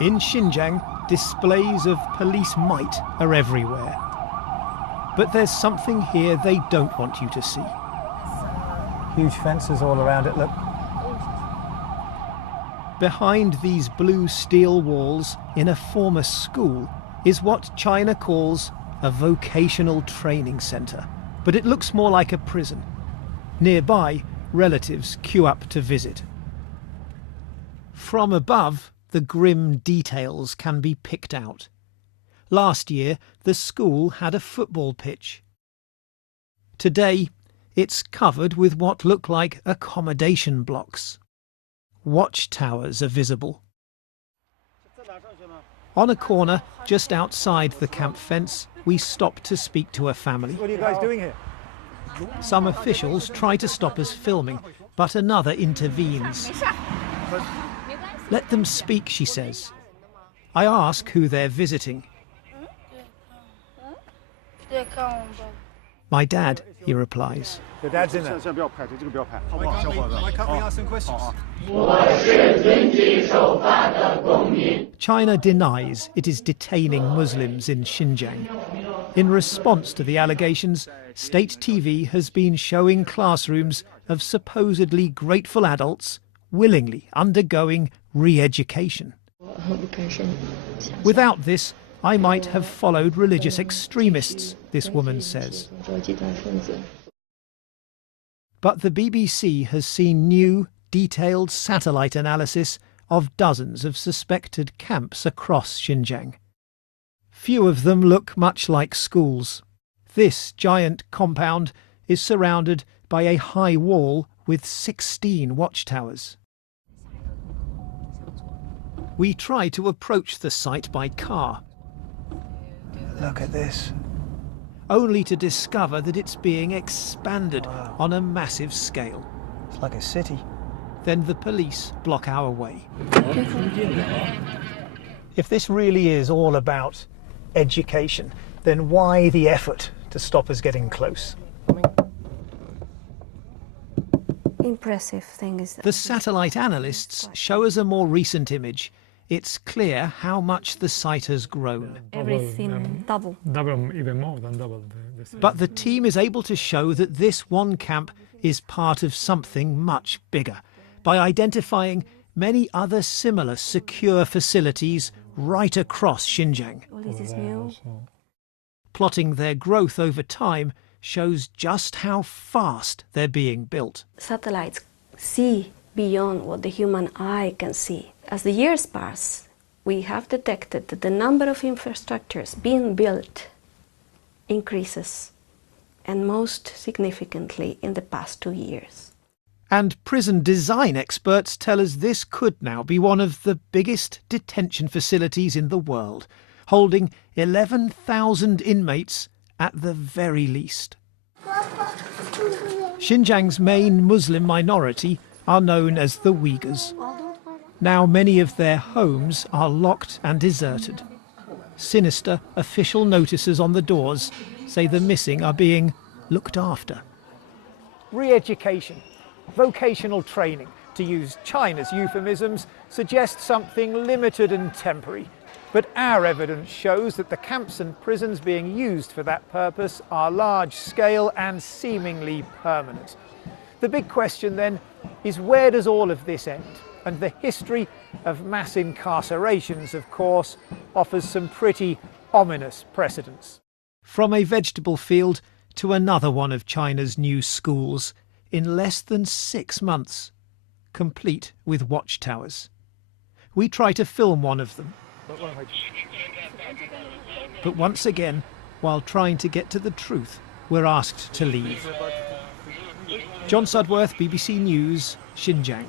In Xinjiang, displays of police might are everywhere. But there's something here they don't want you to see. Huge fences all around it, look. Behind these blue steel walls in a former school is what China calls a vocational training centre. But it looks more like a prison. Nearby, relatives queue up to visit. From above, the grim details can be picked out. Last year, the school had a football pitch. Today, it's covered with what look like accommodation blocks. Watchtowers are visible. On a corner, just outside the camp fence, we stop to speak to a family. What are you guys doing here? Some officials try to stop us filming, but another intervenes. Let them speak, she says. I ask who they're visiting. My dad, he replies. Your dad's in there. Why can't we ask some questions? China denies it is detaining Muslims in Xinjiang. In response to the allegations, state TV has been showing classrooms of supposedly grateful adults willingly undergoing re-education. Without this, I might have followed religious extremists, this woman says. But the BBC has seen new, detailed satellite analysis of dozens of suspected camps across Xinjiang. Few of them look much like schools. This giant compound is surrounded by a high wall with 16 watchtowers. We try to approach the site by car. Look at this. Only to discover that it's being expanded on a massive scale. It's like a city. Then the police block our way. If this really is all about education, then why the effort to stop us getting close? Impressive thing is that the satellite analysts show us a more recent image. It's clear how much the site has grown. Everything double. Even more than double. But the team is able to show that this one camp is part of something much bigger by identifying many other similar secure facilities right across Xinjiang. All this is new. Plotting their growth over time shows just how fast they're being built. Satellites see beyond what the human eye can see. As the years pass, we have detected that the number of infrastructures being built increases, and most significantly in the past 2 years. And prison design experts tell us this could now be one of the biggest detention facilities in the world, holding 11,000 inmates at the very least. Xinjiang's main Muslim minority are known as the Uyghurs. Now many of their homes are locked and deserted. Sinister official notices on the doors say the missing are being looked after. Re-education, vocational training, to use China's euphemisms, suggests something limited and temporary. But our evidence shows that the camps and prisons being used for that purpose are large-scale and seemingly permanent. The big question then is, where does all of this end? And the history of mass incarcerations, of course, offers some pretty ominous precedents. From a vegetable field to another one of China's new schools in less than 6 months, complete with watchtowers. We try to film one of them. But once again, while trying to get to the truth, we're asked to leave. John Sudworth, BBC News, Xinjiang.